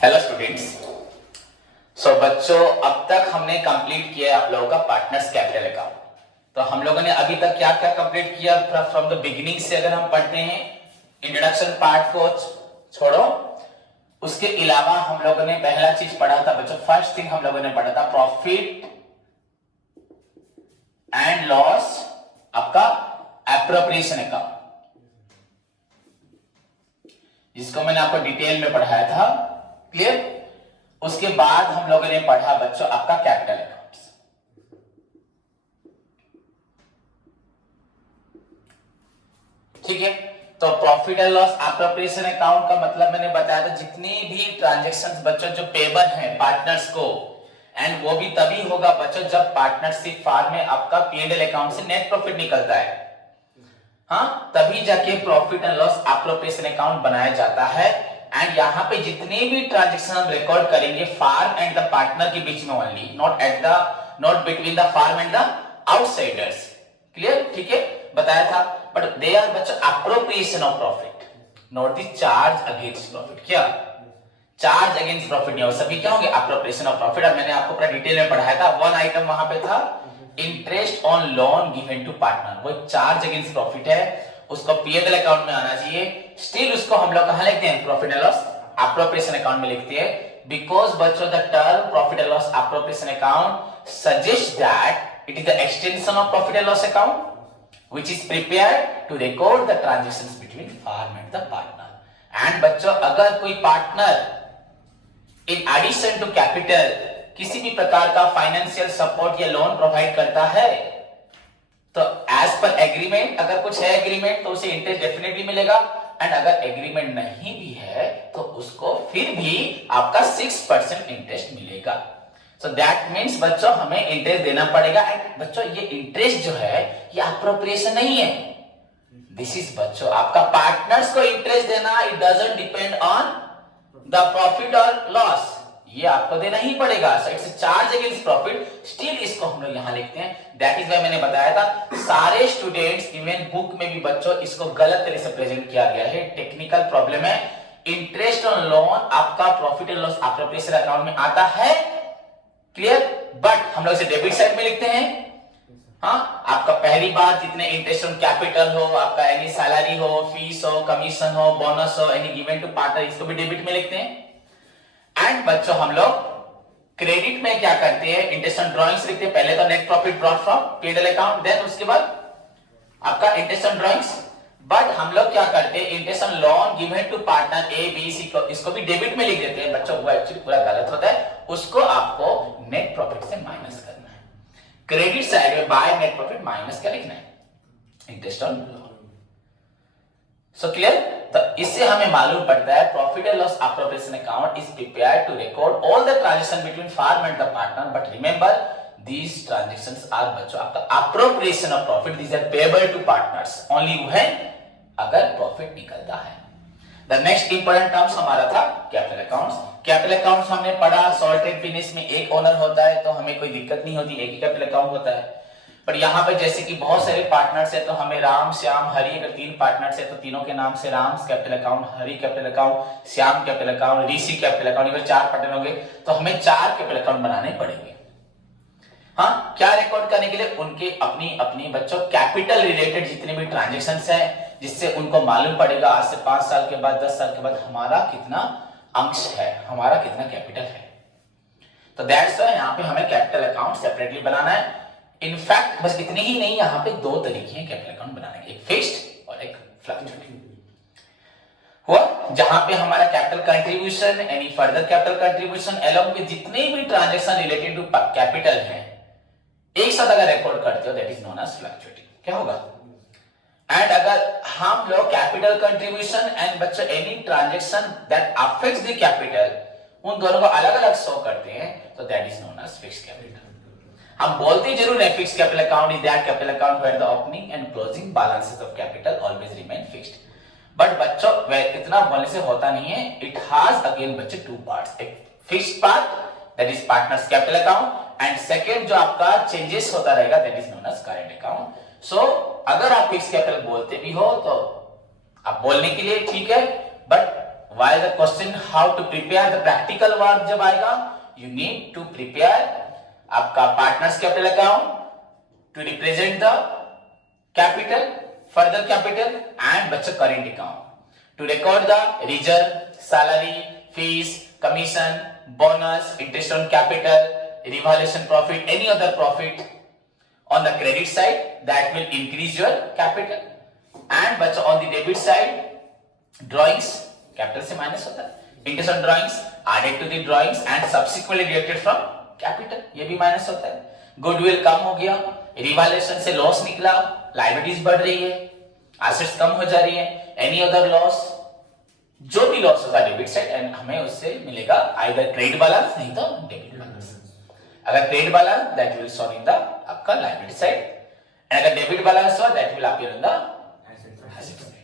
Hello students. बच्चों, अब तक हमने कंप्लीट किया आप लोगों का पार्टनर्स कैपिटल अकाउंट। तो हम लोगों ने अभी तक क्या क्या कंप्लीट किया फ्रॉम द बिगिनिंग से अगर हम पढ़ते हैं, इंट्रोडक्शन पार्ट को छोड़ो, उसके अलावा हम लोगों ने पहला चीज पढ़ा था बच्चों, फर्स्ट थिंग हम लोगों ने पढ़ा था प्रॉफिट एंड लॉस आपका एप्रोप्रिएशन अकाउंट, जिसको मैंने आपको डिटेल में पढ़ाया था। क्लियर? उसके बाद हम लोगों ने पढ़ा बच्चों आपका कैपिटल अकाउंट्स। ठीक है, तो profit and loss appropriation account का मतलब मैंने बताया था, जितनी भी ट्रांजैक्शंस बच्चों जो पेबल हैं पार्टनर्स को, एंड वो भी तभी होगा बच्चों जब पार्टनरशिप फार्म में आपका P&L अकाउंट से नेट प्रॉफिट निकलता है। हाँ, तभी जाके profit and loss appropriation account बनाया जाता है। एंड यहाँ पे जितने भी ट्रांजैक्शन हम रिकॉर्ड करेंगे फार्म एंड द पार्टनर के बीच में only, not between the firm and the outsiders. Clear? ठीक है, बताया था। बट दे आर बच्चों appropriation of profit, not the charge against profit. क्या चार्ज अगेंस्ट प्रॉफिट नहीं हो, सभी क्या होंगे एप्रोप्रिएशन ऑफ प्रॉफिट। और मैंने आपको पूरा डिटेल में पढ़ाया था। वन आइटम वहां पे था interest on loan given to partner, वो चार्ज अगेंस्ट प्रॉफिट है, उसको P&L अकाउंट में आना चाहिए। स्टिल उसको हम लोग कहां लिखते हैं? Profit and loss appropriation account में लिखते हैं, बिकॉज बच्चों the term profit and loss appropriation account suggest that it is the extension of profit and loss account which is prepared to record the transactions between farm and the partner. And बच्चों, अगर कोई partner in addition to capital किसी भी प्रकार का financial support या loan provide करता है, तो एज पर एग्रीमेंट, अगर कुछ है एग्रीमेंट तो उसे इंटरेस्ट डेफिनेटली मिलेगा। एंड अगर एग्रीमेंट नहीं भी है तो उसको फिर भी आपका 6% इंटरेस्ट मिलेगा। सो दैट मीन्स बच्चों हमें इंटरेस्ट देना पड़ेगा। एंड बच्चों ये इंटरेस्ट जो है ये एप्रोप्रिएशन नहीं है, दिस इज बच्चों आपका पार्टनर्स को इंटरेस्ट देना। It doesn't depend on the profit और लॉस, ये आपको देना ही पड़ेगा। So it's charge against profit. Still इसको हम लोग यहां लिखते हैं। दैट इज व्हाई मैंने बताया था सारे स्टूडेंट्स, इवन बुक में भी बच्चों इसको गलत तरीके से प्रेजेंट किया गया है, टेक्निकल प्रॉब्लम है। इंटरेस्ट ऑन लोन आपका profit and loss appropriation account में आता है। क्लियर? बट हम लोग इसे डेबिट साइड में लिखते हैं। हाँ, आपका पहली बात जितने इंटरेस्ट ऑन कैपिटल हो, आपका एनी सैलरी हो, फीस हो, कमीशन हो, बोनस हो, एनी गिवन टू पार्टनर, इसको भी डेबिट में लिखते हैं। एंड बच्चों हम लोग क्रेडिट में क्या करते हैं? इंटरेस्ट ऑन ड्रॉइंग्स लिखते हैं। पहले तो net profit brought from P&L account, then उसके बाद आपका इंटरेस्ट ऑन ड्रॉइंग्स। बट हम लोग क्या करते हैं? Interest on loan given to partner A B C को, इसको भी डेबिट में लिख देते हैं। बच्चों वो एक्चुअली पूरा गलत होता है, उसको आपको नेट प्रॉफिट से माइनस करना है। क्रेडिट साइड में बाय नेट प्रॉफिट माइनस क्या लिखना है? Interest on loan. So clear? तो इससे हमें मालूम पड़ता है profit and loss appropriation account is prepared to record all the transaction between firm and the partner, but remember these transactions are बच्चों आपका appropriation of profit, these are payable to partners only when अगर profit निकलता है। The next important terms हमारा था capital accounts. Capital accounts हमने पढ़ा, salt and finish में एक ओनर होता है तो हमें कोई दिक्कत नहीं होती, एक ही कैपिटल अकाउंट होता है। पर यहाँ पे जैसे कि बहुत सारे पार्टनर्स है तो हमें राम, श्याम, हरि, अगर 3 पार्टनर्स है तो तीनों के नाम से Ram capital account, Hari capital account, Shyam capital account, Rishi capital account, अगर 4 पार्टनर होंगे तो हमें 4 कैपिटल अकाउंट बनाने पड़ेंगे। हाँ, क्या रिकॉर्ड करने के लिए? उनके अपनी अपनी बच्चों कैपिटल रिलेटेड जितने भी ट्रांजैक्शंस है, जिससे उनको मालूम पड़ेगा आज से 5 साल के बाद, 10 साल के बाद हमारा कितना अंश है, हमारा कितना कैपिटल है। तो दैट्स व्हाई यहाँ पे हमें कैपिटल अकाउंट सेपरेटली बनाना है। इनफैक्ट बस इतने ही नहीं, यहाँ पे 2 तरीके हैं कैपिटल अकाउंट बनाने के, एक फिक्स्ड और एक फ्लक्चुएटिंग। जहां पे हमारा capital contribution, any further capital contribution along with जितने भी ट्रांजैक्शन रिलेटेड टू कैपिटल है, एक साथ अगर रिकॉर्ड करते हो that is known as fluctuating. क्या होगा? एंड अगर हम लोग कैपिटल कंट्रीब्यूशन एंड बच्चों any transaction that affects the capital, उन दोनों को अलग-अलग शो करते हैं तो that is known as fixed capital. हम बोलते जरूर है fixed capital account is that capital account where the opening and closing balances of capital always remain fixed. But बच्चों इतना बोलने से होता नहीं है। इट हैज अगेन बच्चे 2 पार्ट्स, एक fixed part that is partners capital account, and second जो आपका चेंजेस होता रहेगा that is known as current account. So अगर आप फिक्स्ड कैपिटल बोलते भी हो तो आप बोलने के लिए ठीक है, but while the question how to prepare the practical work जब आएगा, you need to prepare आपका partners capital account to represent the capital, further capital and बच्चों current account to record the reserve, salary, fees, commission, bonus, interest on capital, revaluation profit, any other profit on the credit side that will increase your capital, and बच्चों on the debit side drawings capital से minus होता है, interest on drawings added to the drawings and subsequently deducted from capital, ये भी minus होता है. Goodwill कम हो गया, रिवाल्यूएशन से लॉस निकला, लायबिलिटीज बढ़ रही है, एसेट्स कम हो जा रही है, एनी अदर लॉस, जो भी लॉस होगा डेबिट साइड एंड हमें उससे मिलेगा आइदर क्रेडिट बैलेंस नहीं तो डेबिट बैलेंस. अगर credit balance that will show in the आपका लायबिलिटी साइड एंड अगर डेबिट बैलेंस हो that will appear in the asset side.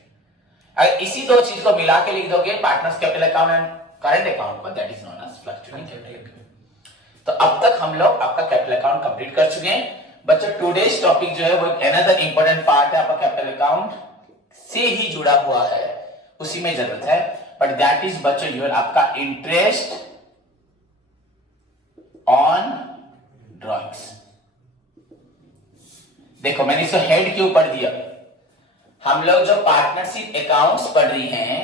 अगर इसी दो चीज को मिला के लिख दोगे partners capital account and current account पर that is known as fluctuating capital account. तो अब तक हम लोग आपका कैपिटल अकाउंट कंप्लीट कर चुके हैं बच्चों. टुडेस टॉपिक जो है वो अनदर इंपॉर्टेंट पार्ट है, आपका कैपिटल अकाउंट से ही जुड़ा हुआ है, उसी में जरूरत है, बट दैट इज बच्चों योर आपका इंटरेस्ट ऑन ड्रॉइंग्स. देखो मैंने इसको हेड क्यों पढ़ दिया, हम लोग जो पार्टनरशिप अकाउंट्स पढ़ रही हैं,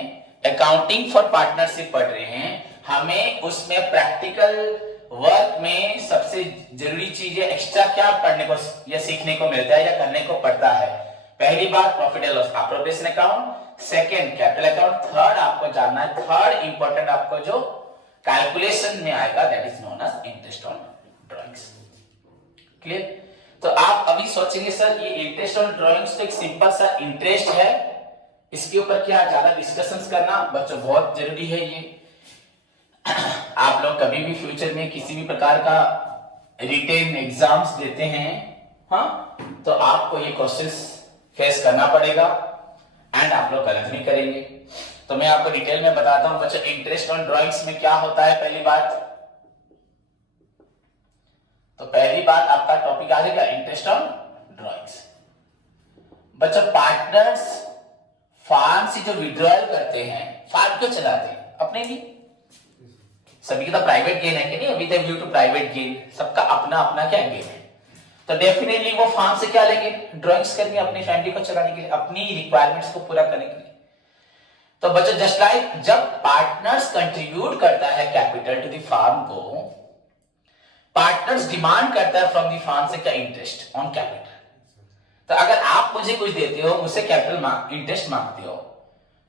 अकाउंटिंग फॉर पार्टनरशिप पढ़ रहे हैं, हमें उसमें प्रैक्टिकल वर्क में सबसे जरूरी चीज है एक्स्ट्रा क्या पढ़ने को या सीखने को मिलता है या करने को पड़ता है. पहली बात profit and loss appropriation account, second capital account, third आपको जानना है, थर्ड इंपॉर्टेंट आपको जो कैलकुलेशन में आएगा that is known as interest on drawings. Clear? तो आप अभी सोचेंगे सर ये इंटरेस्ट ऑन ड्राइंग्स तो एक सिंपल सा इंटरेस्ट है, इसके ऊपर क्या ज्यादा डिस्कशंस करना बच्चों बहुत जरूरी है. ये आप लोग कभी भी फ्यूचर में किसी भी प्रकार का रिटेन एग्जाम्स देते हैं, हाँ, तो आपको ये क्वेश्चंस फेस करना पड़ेगा एंड आप लोग गलत नहीं करेंगे. तो मैं आपको डिटेल में बताता हूं बच्चों इंटरेस्ट ऑन ड्राइंग्स में क्या होता है. पहली बात आपका टॉपिक आ जाएगा इंटरेस्ट ऑन ड्राइंग्स. बच्चों पार्टनर्स फार्म से जो विड्रॉयल करते हैं, फार्म क्यों चलाते हैं? अपने लिए. सभी का प्राइवेट गेन है कि नहीं, अभी तक व्यू टू प्राइवेट गेन, सबका अपना अपना क्या गेन है. तो डेफिनेटली वो फार्म से क्या लेंगे, ड्राइंग्स करनी अपनी फैमिली को चलाने के लिए, अपनी रिक्वायरमेंट्स को पूरा करने के लिए. तो बच्चों जस्ट लाइक जब पार्टनर्स कंट्रीब्यूट करता है कैपिटल टू द फार्म को, पार्टनर्स डिमांड करता है फ्रॉम द फार्म से क्या, इंटरेस्ट ऑन कैपिटल. तो अगर आप मुझे कुछ देते हो, मुझसे कैपिटल इंटरेस्ट मांगते हो,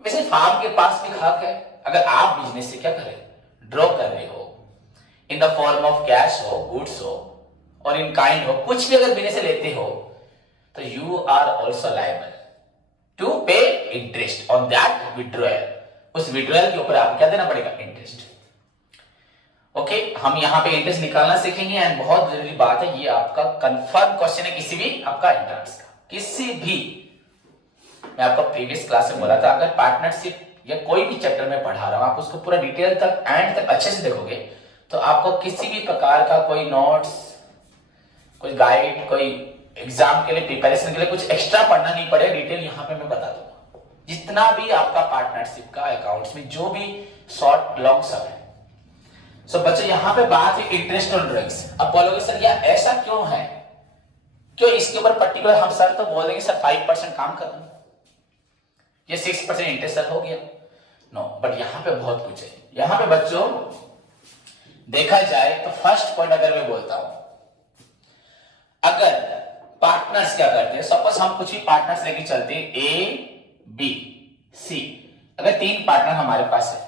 वैसे फार्म के पास भी हक है. अगर आप बिजनेस से क्या करें, ड्रॉ कर रहे हो in the form of cash हो, गुड्स हो और इन काइंड हो, कुछ भी अगर बिजनेस से लेते हो तो you are also liable to pay interest on that withdrawal. उस विड्रॉयल के ऊपर आपको क्या देना पड़ेगा, इंटरेस्ट. ओके, हम यहां पे इंटरेस्ट निकालना सीखेंगे एंड बहुत जरूरी बात है, ये आपका कंफर्म क्वेश्चन है किसी भी आपका एंट्रेंस का, किसी भी. मैं आपको प्रीवियस क्लास में बोला था अगर पार्टनरशिप या कोई भी चैप्टर में पढ़ा रहा हूं, आप उसको पूरा डिटेल तक एंड तक अच्छे से देखोगे तो आपको किसी भी प्रकार का कोई नोट्स, कोई गाइड, कोई एग्जाम के लिए प्रिपरेशन के लिए कुछ एक्स्ट्रा पढ़ना नहीं पड़ेगा. डिटेल यहाँ पे मैं बता दूंगा, जितना भी आपका पार्टनरशिप का अकाउंट्स में जो भी शॉर्ट लॉन्ग सब है. सो बच्चों यहाँ पे बात है इंटरेस्ट ऑन ड्रग्स. अब बोलोगे सर यार ऐसा क्यों है, क्यों इसके ऊपर पर्टिकुलर हम सर तो बोल देंगे सर 5% काम कर रहे हैं, ये 6% इंटरेस्ट सर हो गया. नो, बट यहाँ पे बहुत कुछ है. यहाँ पे बच्चों देखा जाए तो फर्स्ट पॉइंट अगर मैं बोलता हूं, अगर पार्टनर्स क्या करते हैं, सपोज हम कुछ भी पार्टनर्स लेके चलते हैं, ए बी सी, अगर 3 पार्टनर हमारे पास है,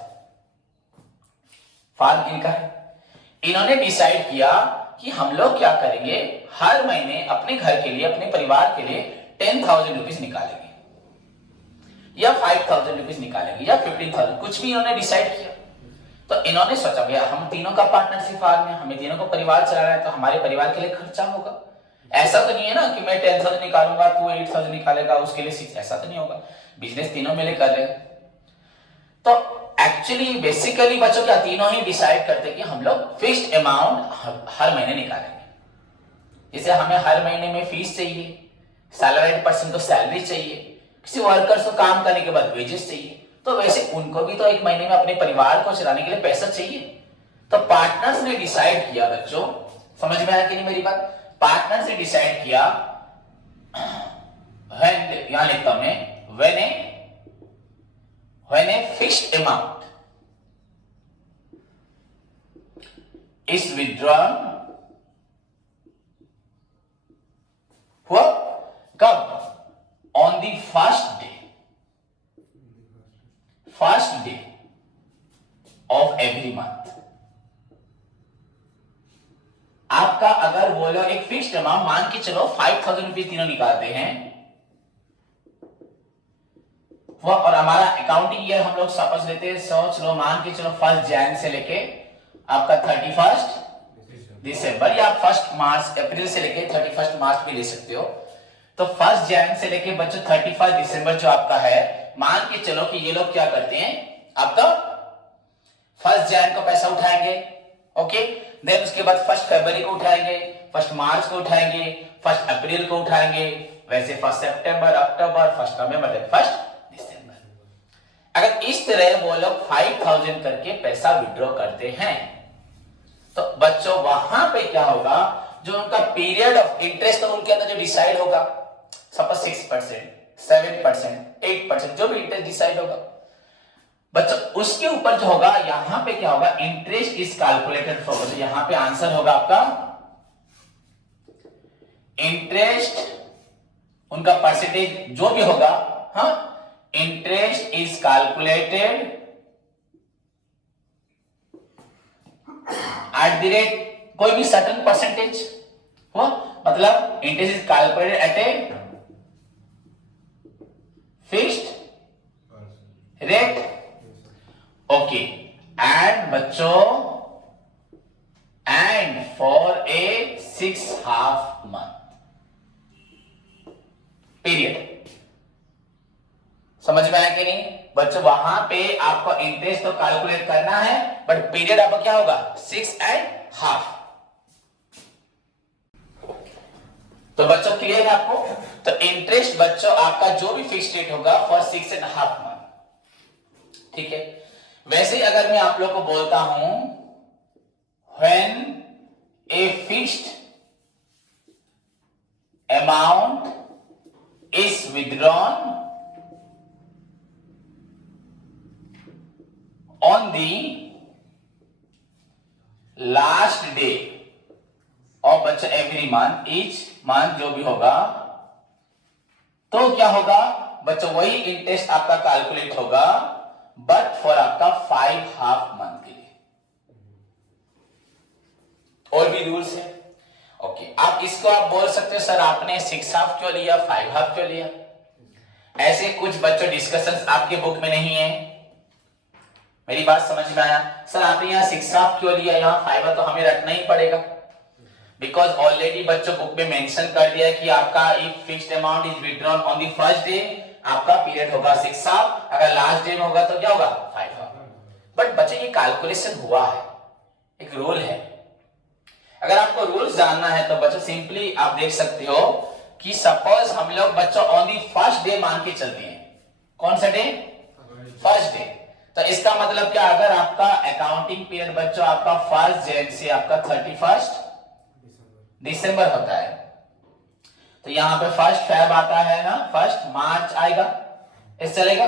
फार्म इनका है, इन्होंने डिसाइड किया कि हम लोग क्या करेंगे, हर महीने अपने घर के लिए, अपने परिवार के लिए 10,000 रुपीज निकालेंगे या 5,000 रुपीज निकालेंगे या 15,000, कुछ भी इन्होंने डिसाइड किया. तो इन्होंने सोचा भैया हम तीनों का पार्टनरशिप फार्म है, हमें तीनों को परिवार चलाना है, तो हमारे परिवार के लिए खर्चा होगा. ऐसा तो नहीं है ना कि मैं 10,000 निकालूंगा, तू 8,000 निकालेगा, उसके लिए 6, ऐसा तो नहीं होगा. बिजनेस तीनों मिले कर रहे हैं. तो एक्चुअली बेसिकली बच्चों क्या तीनों ही डिसाइड करते कि हम लोग फिक्स्ड अमाउंट हर महीने निकालेंगे. जैसे हमें हर महीने में फीस चाहिए, सैलरीड पर्सन को सैलरी चाहिए, किसी वर्कर्स को काम करने के बाद वेजेस चाहिए, तो वैसे उनको भी तो एक महीने में अपने परिवार को चलाने के लिए पैसा चाहिए। तो पार्टनर्स ने डिसाइड किया बच्चों, समझ में आया कि नहीं मेरी बात? पार्टनर्स ने डिसाइड किया, यहां लिखता हूं मैं, when a fixed amount is withdrawn, हुआ कब? On the first day of every month। आपका अगर वो लोग एक फिक्स्ड अमाउंट मान के चलो 5000 रुपीज तीनों निकालते हैं वो, और हमारा अकाउंटिंग ईयर हम लोग सपोज लेते हैं, सोच लो मान के चलो 1 जनवरी से लेके आपका 31 दिसंबर, या 1 मार्च अप्रैल से लेके 31 मार्च भी ले सकते हो। तो 1 जनवरी से लेके बच्चों 31 दिसंबर जो आपका है, मान के चलो कि ये लोग क्या करते हैं, आपका 1 जनवरी को पैसा उठाएंगे, ओके, देन उसके बाद 1 फरवरी को उठाएंगे, 1 मार्च को उठाएंगे, 1 अप्रैल को उठाएंगे, वैसे 1 सितंबर, अक्टूबर, 1 नवंबर, 1 दिसंबर। अगर इस तरह वो लोग 5000 करके पैसा विड्रॉ करते हैं, तो बच्चों वहां पे क्या होगा, जो उनका पीरियड ऑफ इंटरेस्ट तो उनके अंदर जो डिसाइड होगा, सपोज 6%, 7%, 8%, जो भी इंटरेस्ट डिसाइड होगा बच्चों, उसके ऊपर जो होगा, यहां पे क्या होगा, इंटरेस्ट इज कैलकुलेटेड फॉर, तो यहां पे आंसर होगा आपका इंटरेस्ट, उनका परसेंटेज जो भी होगा, हाँ, interest is calculated at the rate कोई भी सर्टेन परसेंटेज हो, मतलब interest is calculated at a fixed rate, okay, and बच्चों and for a 6.5 month period. समझ में आया कि नहीं बच्चों? वहां पे आपको इंटरेस्ट तो कैलकुलेट करना है, बट पीरियड आपका क्या होगा, 6.5। तो बच्चों क्लियर है आपको? तो इंटरेस्ट बच्चों आपका जो भी फिक्स रेट होगा फॉर 6.5 month, ठीक है। वैसे ही अगर मैं आप लोग को बोलता हूं when a fixed amount is withdrawn on the last day of बच्चा every month, each month जो भी होगा, तो क्या होगा बच्चों, वही इंटरेस्ट आपका कैलकुलेट होगा, बट फॉर आपका 5.5 month के लिए। और भी रूल्स है, ओके। आप इसको आप बोल सकते हो सर आपने 6.5 क्यों लिया, 5.5 क्यों लिया, ऐसे कुछ बच्चों डिस्कशंस आपके बुक में नहीं है। मेरी बात समझ में आया? सर आपने यहाँ 6.5 क्यों लिया, यहाँ 5 तो हमें रखना ही पड़ेगा, बिकॉज ऑलरेडी बच्चों बुक में मेंशन कर दिया है कि आपका if fixed amount is withdrawn on the first day, आपका पीरियड होगा 6.5, अगर लास्ट डे में होगा तो क्या होगा 5.5। बट बच्चे ये कैलकुलेशन हुआ है, एक रूल है। अगर आपको रूल्स जानना है तो बच्चों सिंपली आप देख सकते हो कि सपोज हम लोग बच्चों ऑन दी फर्स्ट डे मान के चलते हैं, कौन सा डे, फर्स्ट डे, तो इसका मतलब क्या, अगर आपका अकाउंटिंग पीरियड बच्चों आपका 1 जनवरी से आपका 31 दिसंबर होता है, तो यहां पे 1 फरवरी आता है ना, 1 मार्च आएगा, इस चलेगा,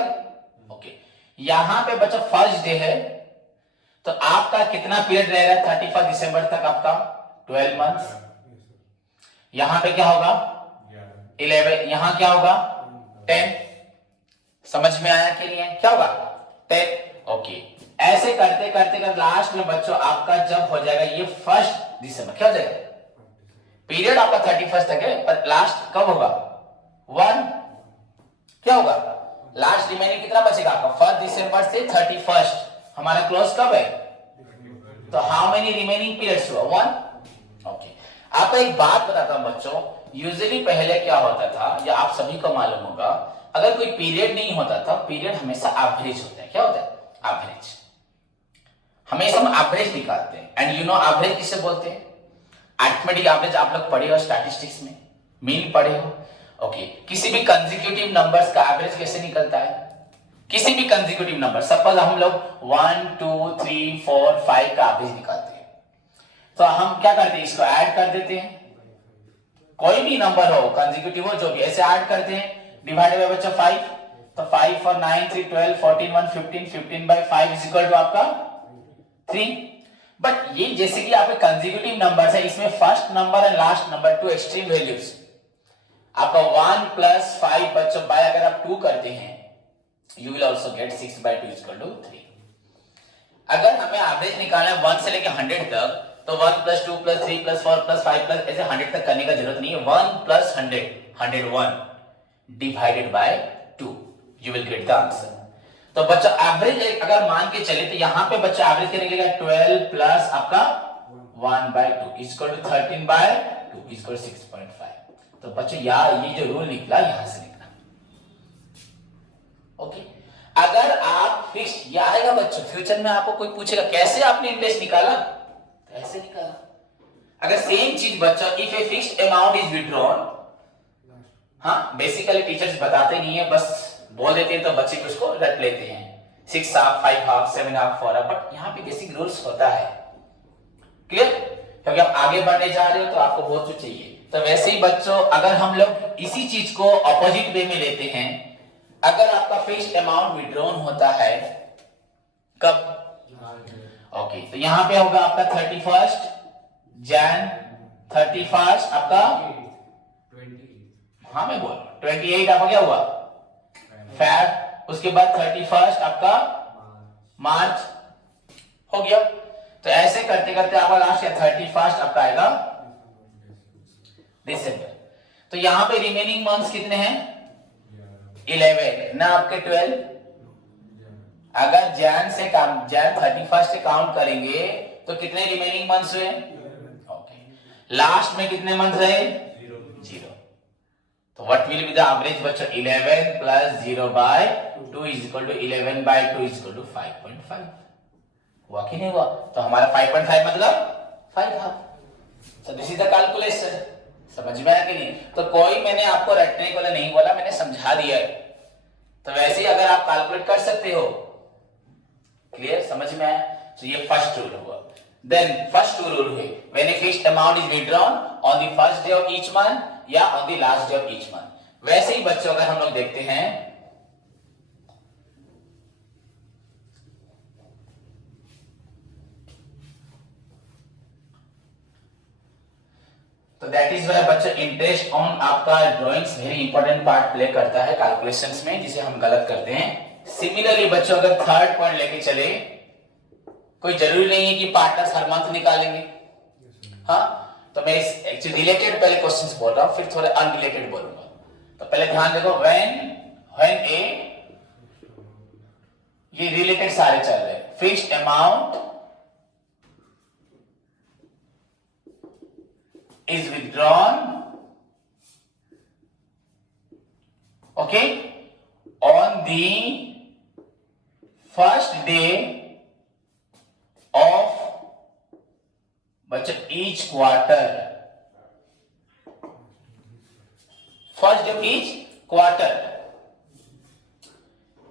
ओके। यहां पे बच्चों फर्स्ट डे है, तो आपका कितना पीरियड रहेगा 31 दिसंबर तक, आपका 12 मंथ्स। यहां पे क्या होगा 11, यहां क्या होगा 10। समझ में आया कि नहीं है, क्या होगा 10, ओके। ऐसे करते करते कर लास्ट में बच्चों आपका जब हो जाएगा ये 1 दिसंबर, क्या हो जाएगा, पीरियड आपका 31 तक है, पर लास्ट कब होगा 1, क्या होगा लास्ट रिमेनिंग कितना बचेगा आपका 1 दिसंबर से 31, हमारा क्लोज कब है, तो हाउ मेनी रिमेनिंग पीरियड्स हुआ 1, ओके। आपको एक बात बताता हूं बच्चों, यूजुअली पहले क्या होता था, या आप सभी को मालूम होगा, अगर कोई पीरियड नहीं होता था, पीरियड हमेशा एवरेज होता है, क्या होता है एवरेज, हमेशा हम एवरेज निकालते हैं। एंड यू नो एवरेज किसे बोलते हैं, अरिथमेटिक एवरेज आप लोग पढ़े हो स्टैटिस्टिक्स में, मीन पढ़े हो, ओके। किसी भी कंसेक्यूटिव नंबर्स का एवरेज कैसे निकलता है, किसी भी कंसेक्यूटिव नंबर, सपोज हम लोग 1 2 3 4 5 का एवरेज निकालते हैं, तो हम क्या करते हैं, इसको ऐड कर देते हैं, कोई भी नंबर हो कंसेक्यूटिव हो जो भी, ऐसे ऐड करते हैं, डिवाइडेड बाय बच्चा 5, तो 5 और 9 3 12 14 1 15, 15 by 5 इज इक्वल टू आपका 3। बट ये जैसे कि आपके कंसेक्यूटिव नंबर्स है, इसमें first number and last number two extreme values, आपका 1 प्लस 5 बच्चों बाय अगर आप 2 करते हैं, you will also get 6 by 2 is equal to 3। अगर हमें एवरेज निकालना है 1 से लेकर 100 तक, तो 1 plus 2 plus 3 plus 4 plus 5 plus ऐसे 100 तक करने का जरूरत नहीं है, 1 plus 100 101 divided by 2, you will get the answer। तो बच्चा एवरेज अगर मान के चले, तो यहां पे बच्चा एवरेज क्या निकलेगा, 12 प्लस आपका 1 by 2 is equal to 13 by 2 is equal to 6.5। तो बच्चों यार ये जो रूल निकला यहां से निकला, ओके। अगर आप फिक्स, ये आएगा बच्चों फ्यूचर में आपको कोई पूछेगा कैसे आपने इंटरेस्ट निकाला, तो ऐसे निकाला। अगर सेम चीज बच्चों, if A fixed amount is withdrawn, हाँ बेसिकली टीचर्स बताते नहीं है, बस बोल देते हैं तो बच्चे उसको रट लेते हैं, 6 half 5 half 7 half 4 half, but यहाँ पे बेसिक रूल्स होता है, क्लियर? क्योंकि आप आगे बढ़ने जा रहे हो तो आपको बहुत कुछ चाहिए। तो वैसे ही बच्चों अगर हम लोग इसी चीज को ऑपोजिट वे में लेते हैं, अगर आपका फिक्स्ड अमाउंट विड्रॉन होता है कब, ओके, तो यहां पे होगा आपका 31 जैन, 31 आपका, हाँ मैं बोल 28 आपका क्या हुआ फेब, उसके बाद 31 आपका मार्च हो गया। तो ऐसे करते करते आपका लास्ट या 31 आपका आएगा दिसंबर। तो यहां पे रिमेनिंग मंथ्स कितने हैं, 11 ना आपके 12। अगर जैन से काम, जैन 31 से काउंट करेंगे तो कितने रिमेनिंग मंथ्स हुए, ओके। लास्ट में कितने मंथ रहे, 0। तो what will be the average बच्चों, 11 plus 0 by 2 is equal to 11 by 2 is equal to 5.5। हुआ कि नहीं हुआ? तो हमारा 5.5 मतलब 5 half. So this is the calculation. समझ में आया कि नहीं? तो कोई मैंने आपको रटने को नहीं बोला, मैंने समझा दिया है। तो वैसे ही अगर आप कैलकुलेट कर सकते हो, क्लियर, समझ में आया? तो ये फर्स्ट रूल हुआ। देन फर्स्ट टू रूल हुए, when a fixed amount is withdrawn on the first day of each month या on the last day of each month. वैसे ही बच्चों अगर हम लोग देखते हैं, तो दैट इज व्हाई बच्चा इंटरेस्ट ऑन आपका drawings very important part play करता है कैलकुलेशंस में, जिसे हम गलत करते हैं। सिमिलरली बच्चों अगर थर्ड पॉइंट लेके चले, कोई जरूरी नहीं है कि पार्टनर्स हर मंथ निकालेंगे, हाँ। तो मैं एक्चुअली रिलेटेड पहले क्वेश्चंस बोल रहा हूं, फिर थोड़े अनरिलेटेड बोलूंगा। तो पहले ध्यान देखो, व्हेन ए, ये रिलेटेड सारे चल रहे हैं, fixed amount is withdrawn, okay, on the first day of बच्चा each quarter, first day of each quarter।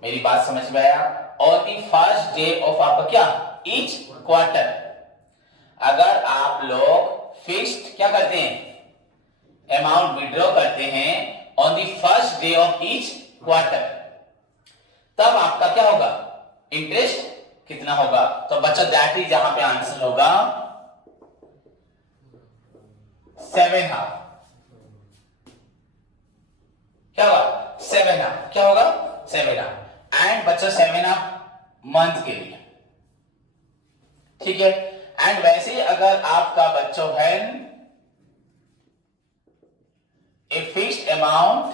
मेरी बात समझ में आया? और the first day of आपका क्या, each quarter। अगर आप लोग फिक्स्ड क्या करते हैं, अमाउंट विड्रॉ करते हैं on the first day of each quarter, तब आपका क्या होगा, इंटरेस्ट कितना होगा? तो बच्चा दैट इज यहां पे आंसर होगा 7 हाफ। क्या होगा, 7 हाफ। क्या होगा, 7 हाफ। एंड बच्चा 7 हाफ मंथ के लिए, ठीक है। एंड वैसे ही अगर आपका बच्चों है ए फिक्स्ड अमाउंट,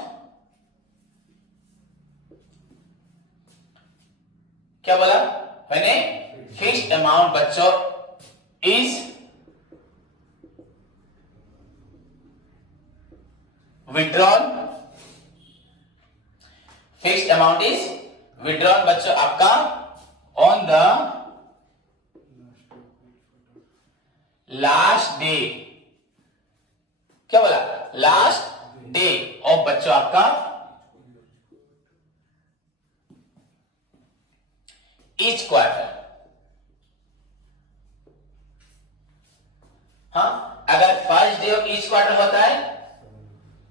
क्या बोला, व्हेन ए फिक्स्ड अमाउंट बच्चों is withdrawn, fixed amount is withdrawn बच्चों आपका ऑन द लास्ट डे, क्या बोला, लास्ट डे ऑफ बच्चों आपका ईच क्वार्टर। हाँ, अगर first day of each quarter होता है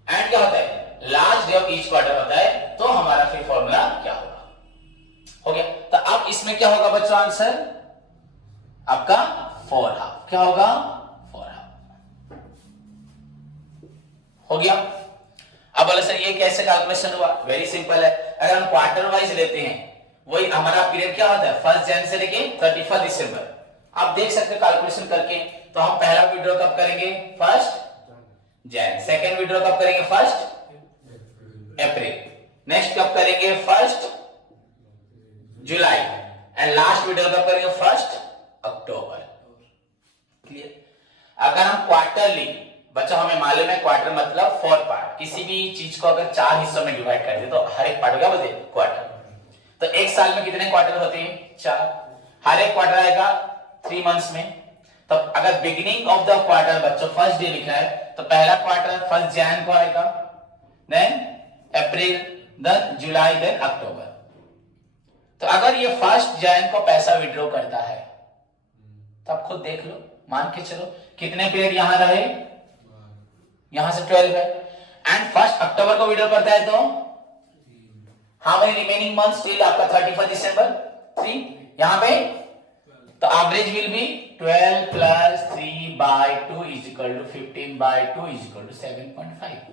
एंड क्या होता है last day of each quarter होता है, तो हमारा फिर फॉर्मूला क्या होगा? हो गया। तो अब इसमें क्या होगा बच्चों आंसर आपका 4 हाफ। क्या होगा? 4 हाफ। हो गया। अब बोले सर ये कैसे कैलकुलेशन हुआ? वेरी सिंपल है। अगर हम क्वार्टर वाइज लेते हैं, वही हमारा पीरियड क्या होता है 1 जनवरी से लेके 31 दिसंबर। आप देख सकते हो कैलकुलेशन करके। तो हम पहला विड्रॉ कब करेंगे? 1 जनवरी। सेकंड विड्रॉ कब करेंगे? 1 अप्रैल। नेक्स्ट कब करेंगे? 1 जुलाई। एंड लास्ट विड्रॉ कब करेंगे? 1 अक्टूबर। क्लियर? अगर हम क्वार्टरली, बच्चों हमें मालूम है क्वार्टर मतलब 4 पार्ट। किसी भी चीज को अगर 4 हिस्सों में डिवाइड कर दे तो हर एक पार्ट क्या बोलते हैं? क्वार्टर। तो एक साल में कितने क्वार्टर होते हैं? 4। हर एक क्वार्टर आएगा 3 मंथ्स में। तो अगर बिगिनिंग ऑफ द क्वार्टर बच्चों फर्स्ट डे लिखा है, तो पहला क्वार्टर 1 जनवरी को आएगा, देन अप्रैल, देन जुलाई, देन अक्टूबर। तो अगर ये 1 जनवरी को पैसा विड्रॉ करता है, तो आप खुद देख लो, मान के चलो कितने पीरियड यहां रहे? यहां से 12 है। एंड 1 अक्टूबर को विड्रॉ करता है, तो how many remaining months till आपका 31 दिसंबर? 3। यहां पे तो average will be 12 plus 3 by 2 is equal to 15 by 2 is equal to 7.5।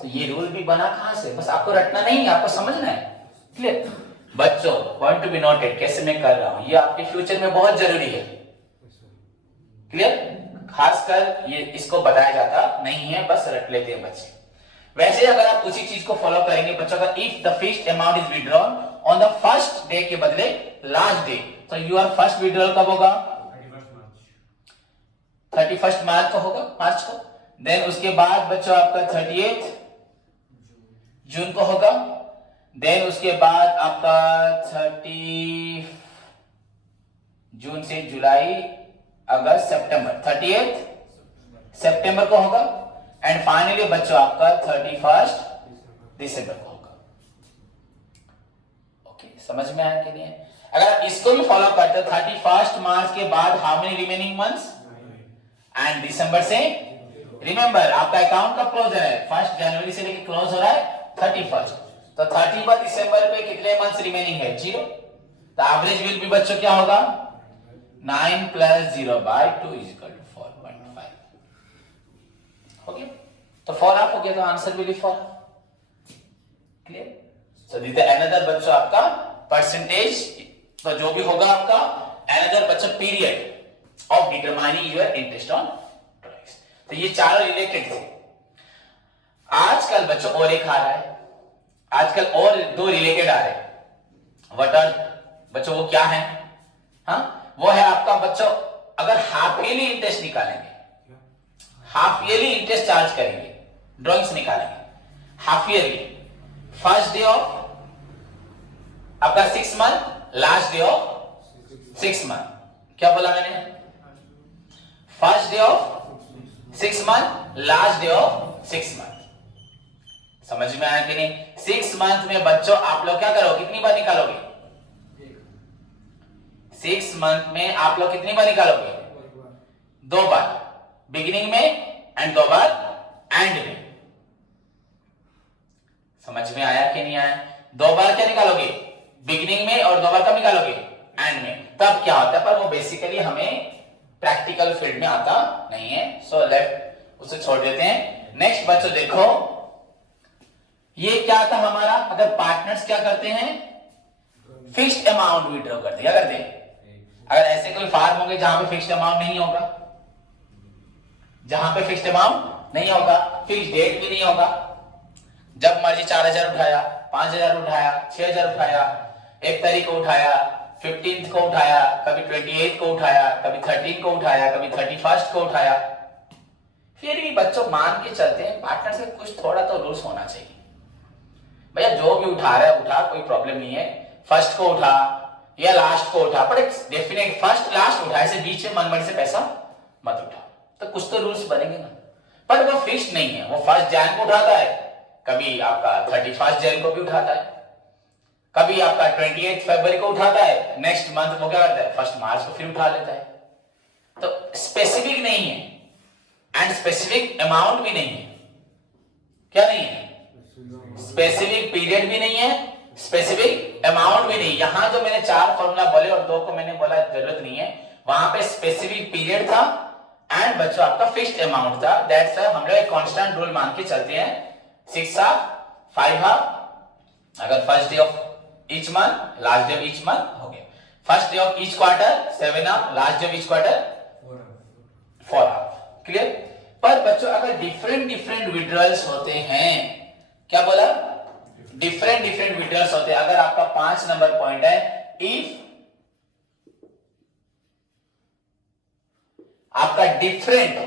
तो ये रूल भी बना कहां से? बस आपको रटना नहीं है, आपको समझना है। क्लियर बच्चों? पॉइंट टू बी नोटेड कैसे मैं कर रहा हूं, ये आपके फ्यूचर में बहुत जरूरी है। क्लियर? खासकर ये इसको बताया जाता नहीं है, बस रट लेते हैं बच्चे। वैसे अगर आप उसी चीज को फॉलो करेंगे बच्चों, अगर if the fixed amount is withdrawn on the first day के बदले लास्ट डे, तो यूर फर्स्ट विड्रॉल कब होगा? 31 मार्च को होगा, मार्च को। देन उसके बाद बच्चों आपका 30 जून को होगा। देन उसके बाद आपका 30 जून से जुलाई, अगस्त, सितंबर, 30 सितंबर को होगा। एंड फाइनली बच्चों आपका 31 दिसंबर को होगा। ओके, समझ में आया कि नहीं? अगर आप इसको भी फॉलो करते हो, 31 मार्च के बाद how many remaining months? And दिसंबर से, रिमेंबर आपका अकाउंट कब क्लोज है? 1 जनवरी से लेकर क्लोज हो रहा है 31। तो 31 दिसंबर पे कितने मंथ्स रिमेनिंग है? 0। तो एवरेज विल भी बच्चों क्या होगा? 9 plus 0 by 2 is equal to 4.5। हो गया? तो 4 हाफ हो गया, तो answer will be 4 half. Clear? So this is another बच्चों आपका परसेंटेज, तो जो भी होगा आपका अनदर बच्चों period of determining your interest on drawings. तो ये चारों रिलेटेड थे। आजकल बच्चों और एक आ रहा है, आजकल और 2 रिलेटेड आ रहे हैं। व्हाट आर बच्चों? वो क्या है? हाँ, वो है आपका बच्चों, अगर हाफ ईयरली इंटरेस्ट निकालेंगे, हाफ ईयरली इंटरेस्ट चार्ज करेंगे, ड्राइंग्स निकालेंगे half yearly, first day of आपका 6 month, last day of 6 month. क्या बोला मैंने? First day of 6 month, last day of 6 month. समझ में आया कि नहीं? 6 मंथ में बच्चों आप लोग क्या करोगे? कितनी बार निकालोगे? 6 मंथ में आप लोग कितनी बार निकालोगे? 2 बार, बिगिनिंग में एंड 2 बार एंड में। समझ में आया कि नहीं आया? 2 बार क्या निकालोगे? बिगिनिंग में, और 2 बार कब निकालोगे? एंड में। तब क्या होता है? पर वो बेसिकली हमें प्रैक्टिकल फील्ड में आता नहीं है, सो लेफ्ट उसे छोड़ देते हैं। नेक्स्ट बच्चों देखो, ये क्या था हमारा? अगर पार्टनर्स क्या करते हैं? फिक्स्ड अमाउंट विड्रॉ करते हैं। क्या करते हैं? अगर ऐसे कोई फार्म होंगे जहां पे फिक्स्ड अमाउंट नहीं होगा, जहां पे फिक्स्ड अमाउंट नहीं होगा, फिक्स्ड डेट भी नहीं होगा, जब मर्जी 4000 उठाया, 5000 उठाया, 6000 उठाया, 1 तारीख को उठाया, 15th को उठाया, कभी 28 को उठाया, कभी 13 को उठाया, कभी 31st को उठाया। फिर भी बच्चों मान के चलते हैं पार्टनर से कुछ थोड़ा तो रूल्स होना चाहिए। भैया जो भी उठा रहा है उठा, कोई प्रॉब्लम नहीं है, फर्स्ट को उठा या लास्ट को उठा, पर एक डेफिनेट फर्स्ट लास्ट उठा, ऐसे बीच में मनमानी से पैसा मत उठा। तो कुछ तो रूल्स बनेंगे ना। पर वो फिक्स्ड नहीं है, वो 1 जनवरी को उठाता है, कभी आपका 31 जनवरी को भी उठाता है, कभी आपका 28 फरवरी को उठाता है, नेक्स्ट मंथ वो क्या करता है 1 मार्च को फिर उठा लेता है। तो स्पेसिफिक नहीं है एंड स्पेसिफिक अमाउंट भी नहीं है। क्या नहीं है? स्पेसिफिक पीरियड भी नहीं है, स्पेसिफिक अमाउंट भी नहीं। यहां जो मैंने 4 फॉर्मूला बोले और 2 को मैंने बोला जरूरत नहीं है, वहां पे स्पेसिफिक पीरियड था एंड बच्चों आपका फिक्स्ड अमाउंट था। दैट्स हम लोग एक कांस्टेंट रूल मान के चलते हैं, 6 हाफ 5 हाफ, अगर first day of each month last day of each month हो गया, first day of each quarter 7 half, last day of each quarter 4 half. Clear? पर बच्चों अगर डिफरेंट डिफरेंट विड्रॉल्स होते हैं, क्या बोला? डिफरेंट डिफरेंट विड्रॉल्स होते हैं। अगर आपका 5 नंबर पॉइंट है, इफ आपका डिफरेंट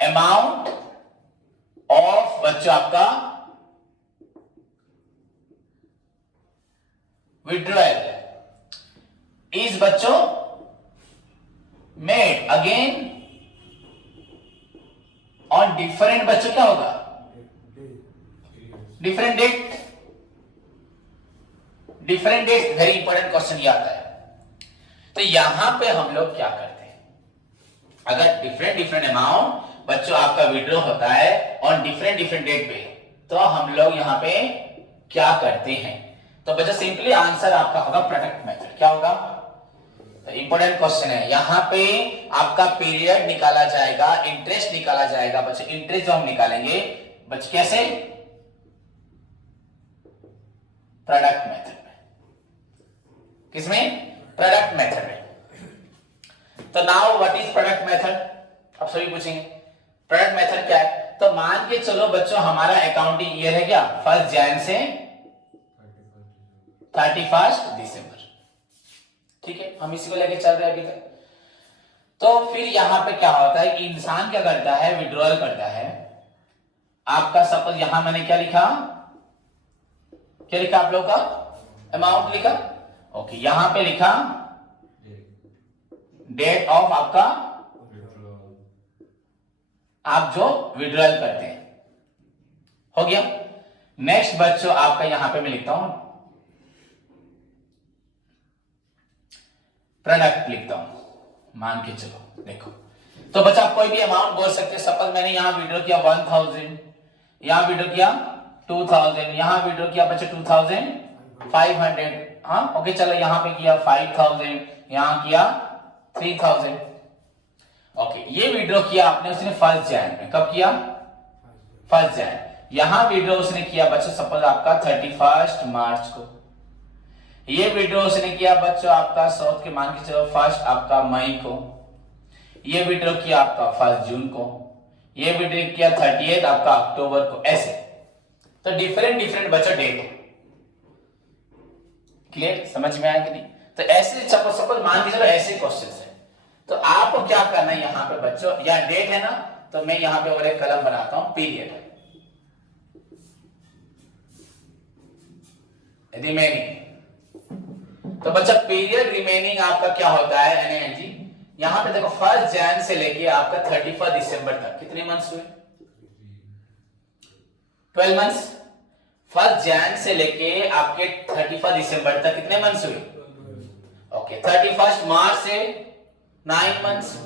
अमाउंट ऑफ बच्चों आपका विड्रॉल इज बच्चों मेड अगेन ऑन डिफरेंट, बच्चों क्या होगा? Different date. Different date very important question ये आता है। तो यहां पे हम लोग क्या करते हैं, अगर डिफरेंट डिफरेंट अमाउंट बच्चों आपका विड्रॉ होता है ऑन डिफरेंट डिफरेंट डेट पे, तो हम लोग यहां पे क्या करते हैं? तो बच्चों सिंपली आंसर आपका होगा प्रोडक्ट मेथड। क्या होगा? तो इंपॉर्टेंट क्वेश्चन है। यहां पे आपका पीरियड निकाला जाएगा, इंटरेस्ट निकाला जाएगा। बच्चों इंटरेस्ट जो हम निकालेंगे बच्चों कैसे? प्रोडक्ट मेथड में। किसमें? प्रोडक्ट मेथड में। तो now what is product method? आप सभी पूछेंगे प्रोडक्ट मेथड क्या है? तो मान के चलो बच्चों हमारा अकाउंटिंग ईयर है क्या 1 जनवरी से 31 दिसंबर। ठीक है, हम इसी को लेके चल रहे हैं अभी तक। तो फिर यहां पे क्या होता है कि इंसान क्या करता है? विड्रॉल करता है। आपका सपोज यहां मैंने क्या लिखा? क्या लिखा आप लोग का? अमाउंट लिखा। ओके, यहां पे लिखा डेट ऑफ आपका, आप जो विड्रॉल करते हैं, हो गया। नेक्स्ट बच्चों आपका यहां पे मैं लिखता हूं प्रोडक्ट, लिखता हूं मान के चलो। देखो तो बच्चा आप कोई भी अमाउंट बोल सकते हैं। सपोज मैंने यहां विड्रॉ किया 1000, यहां विड्रॉ किया 2000, यहां विड्रॉ किया बच्चे 2500। हाँ ओके, चलो यहां पे किया 5000, यहां किया 3000। ओके, ये विड्रॉ किया आपने उसने 1 जनवरी में। कब किया? 1 जनवरी। यहां विड्रॉ उसने किया बच्चों सपोज आपका 31 मार्च को। ये विड्रॉ उसने किया बच्चों आपका साउथ के मान के चलो 1 आपका मई को। ये विड्रॉ किया आपका 1 जून को। ये विड्रॉ किया 30 आपका अक्टूबर को। ऐसे तो डिफरेंट डिफरेंट बच्चों डेट। क्लियर? समझ में आया कि नहीं? तो ऐसे सपोज मान के चलो ऐसे क्वेश्चन है। तो आपको क्या करना है यहाँ पे बच्चों, या डेट है ना, तो मैं यहाँ पे और एक कलम बनाता हूं, पीरियड रिमेनिंग। तो बच्चा पीरियड रिमेनिंग आपका क्या होता है? एनएनजी यहां पे देखो 1 जनवरी से लेके आपका 31 दिसंबर तक कितने मंथ्स हुए? 12 मंथ्स। 1 जनवरी से लेके आपके 31 दिसंबर तक कितने मंथ्स हुए? ओके, 31 मार्च से 9 मंथ्स।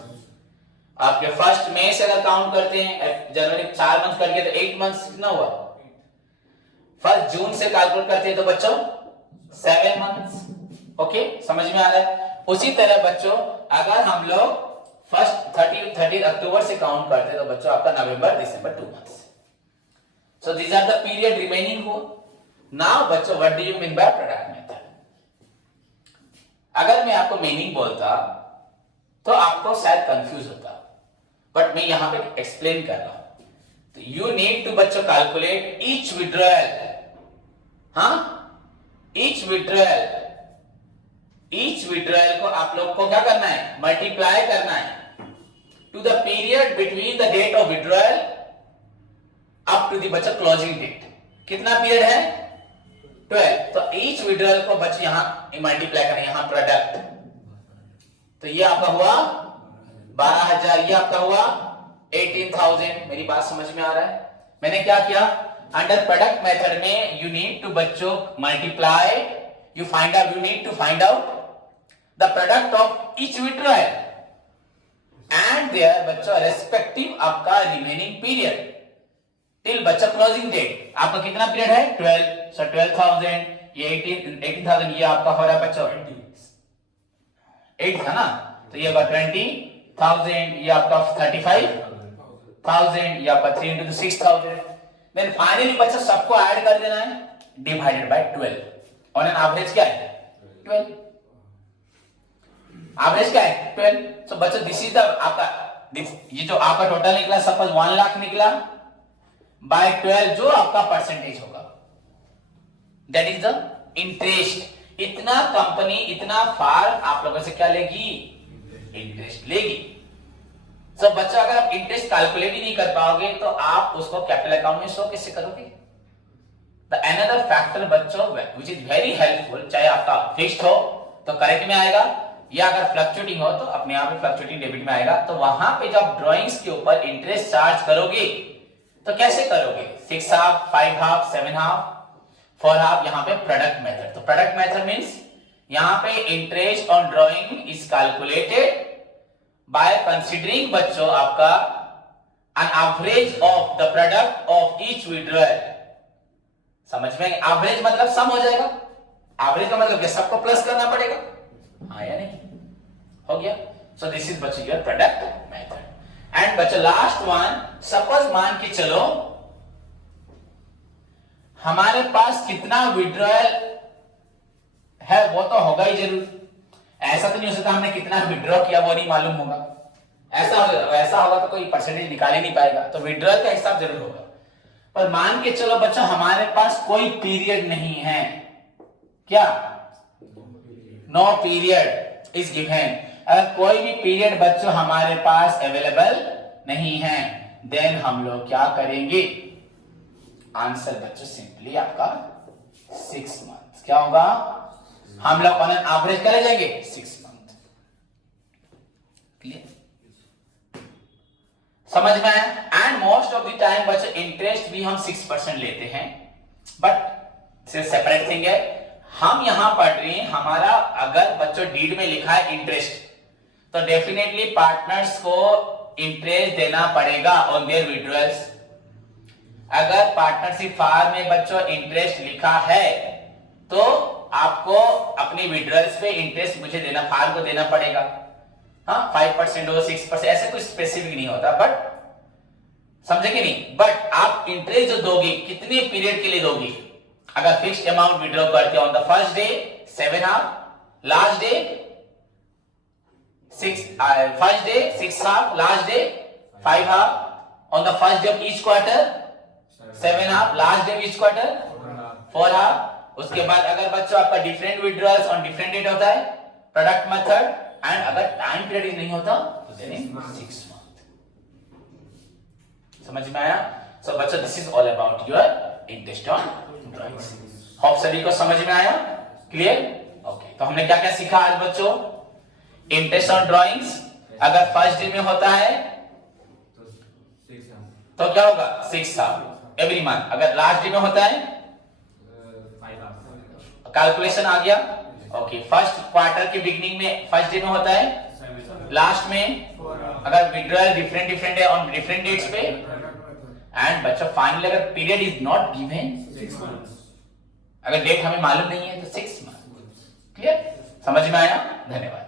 आपके 1 मई से अगर काउंट करते हैं, जनवरी 4 मंथ करके तो 8 मंथ्स कितना हुआ? 1 जून से कैलकुलेट करते हैं तो बच्चों 7 मंथ्स। ओके, समझ में आ रहा है? उसी तरह बच्चों अगर हम लोग 30 अक्टूबर से काउंट करते हैं तो बच्चों आपका नवंबर दिसंबर 2 months. So these are the period remaining हो। नाउ बच्चों what do you mean by product method? अगर मैं आपको मीनिंग बोलता तो आपको शायद कंफ्यूज होता, बट मैं यहां पे एक्सप्लेन कर रहा हूं। तो यू नीड टू बच्चों कैलकुलेट ईच विड्रॉल। हाँ, ईच विड्रॉल को आप लोग को क्या करना है? मल्टीप्लाई करना है to the period between the date of withdrawal up to the बच्चों क्लोजिंग डेट। कितना पीरियड है? 12। तो ईच विड्रॉल को बच्चों यहां मल्टीप्लाई करना है, यहां प्रोडक्ट। तो ये आपका हुआ 12,000, ये आपका हुआ 18,000। मेरी बात समझ में आ रहा है? मैंने क्या किया? अंडर प्रोडक्ट मेथड में यू नीड टू बच्चों multiply, you need to find out the product of each withdrawal and their बच्चों रेस्पेक्टिव आपका रिमेनिंग पीरियड टिल बच्चा क्लोजिंग डेट। आपका कितना पीरियड है 12, सो 12,000 ये 18,000 ये आपका हो रहा है बच्चों 8 था ना, तो ये होगा 20,000, ये आपका 35,000, ये आपका 3 into 6,000। देन फाइनली बच्चा सबको ऐड कर देना है divided by 12। On an average क्या है 12, एवरेज क्या है 12। सो बच्चों दिस इज द आपका ये जो आपका टोटल निकला, सपोज 1 लाख निकला बाय 12 जो आपका परसेंटेज होगा दैट इज द इंटरेस्ट। इतना कंपनी इतना फार आप लोगों से क्या लेगी इंटरेस्ट लेगी। सब बच्चा अगर आप इंटरेस्ट कैलकुलेट ही नहीं कर पाओगे तो आप उसको कैपिटल अकाउंट में शो कैसे करोगे। द अनदर फैक्टर बच्चों व्हिच इज वेरी हेल्पफुल, चाहे आपका फिक्स्ड हो तो करेक्ट में आएगा या अगर फ्लक्चुएटिंग हो तो अपने आप ही फ्लक्चुएटिंग डेबिट में आएगा। तो वहां पे जब ड्राइंग्स के ऊपर इंटरेस्ट चार्ज करोगे तो कैसे करोगे 6 हाफ 5 हाफ 7 हाफ 4 हाफ, यहाँ पे प्रोडक्ट मेथड। तो प्रोडक्ट मेथड मींस यहाँ पे interest on drawing is calculated by considering बच्चों आपका an average of the product of each withdrawal। समझ में एवरेज मतलब सम हो जाएगा, एवरेज का मतलब क्या सबको प्लस करना पड़ेगा, हाँ या नहीं, हो गया। सो दिस इज बच्चों योर प्रोडक्ट मेथड। एंड बच्चों लास्ट वन, सपोज मान के चलो हमारे पास कितना विड्रॉयल है वो तो होगा ही जरूर, ऐसा तो नहीं हो सकता हमने कितना विड्रॉ किया वो नहीं मालूम होगा, ऐसा होगा तो कोई परसेंटेज निकाल ही नहीं पाएगा, तो विड्रॉयल का हिसाब जरूर होगा। पर मान के चलो बच्चों हमारे पास कोई पीरियड नहीं है, क्या नो पीरियड इज गिवन। अगर कोई भी पीरियड बच्चों हमारे पास अवेलेबल नहीं है देन हम लोग क्या करेंगे, आंसर बच्चों सिंपली आपका 6 मंथ क्या होगा, हम लोग ऑन एन एवरेज करे जाएंगे 6 मंथ। क्लियर, समझ में आया। And most of the time बच्चों इंटरेस्ट भी हम 6% लेते हैं, बट सेपरेट थिंग है, हम यहां पढ़ रहे हैं हमारा अगर बच्चों डीड में लिखा है इंटरेस्ट तो डेफिनेटली पार्टनर्स को इंटरेस्ट देना पड़ेगा ऑन देयर विड्रॉल्स। अगर पार्टनरशिप फार्म में बच्चों इंटरेस्ट लिखा है तो आपको अपनी विड्रॉल्स पे इंटरेस्ट मुझे देना, फार्म को देना पड़ेगा। हाँ 5% हो 6% ऐसे कुछ स्पेसिफिक नहीं होता, बट समझे कि नहीं, बट आप इंटरेस्ट जो दोगे कितने पीरियड के लिए दोगे। अगर फिक्स्ड अमाउंट विड्रॉ करते हो on the first day 7 half, last day 6 half, last day 5 half, on the first day of each quarter 7 half, last day of each quarter 4 half. उसके बाद अगर बच्चों आपका different withdrawals on different date होता है product method, and अगर time period नहीं होता तो देन 6 मंथ। समझ में आया। सो बच्चों this is all about your interest on drawings. Hope सभी को समझ में आया, क्लियर, ओके। तो हमने क्या क्या सीखा आज बच्चों, इंटरेस्ट ऑन ड्राइंग्स अगर फर्स्ट डे में होता है तो क्या होगा 6 हाफ एवरी मंथ, अगर लास्ट डे में होता है कैलकुलेशन आ गया, ओके। फर्स्ट क्वार्टर के बिगनिंग में फर्स्ट डे में होता है, लास्ट में अगर विड्रॉल डिफरेंट है ऑन डिफरेंट डेट्स पे, एंड बच्चों फाइनली अगर period is not given 6 months, अगर डेट हमें मालूम नहीं है तो 6 मंथ। क्लियर, समझ में आया, धन्यवाद।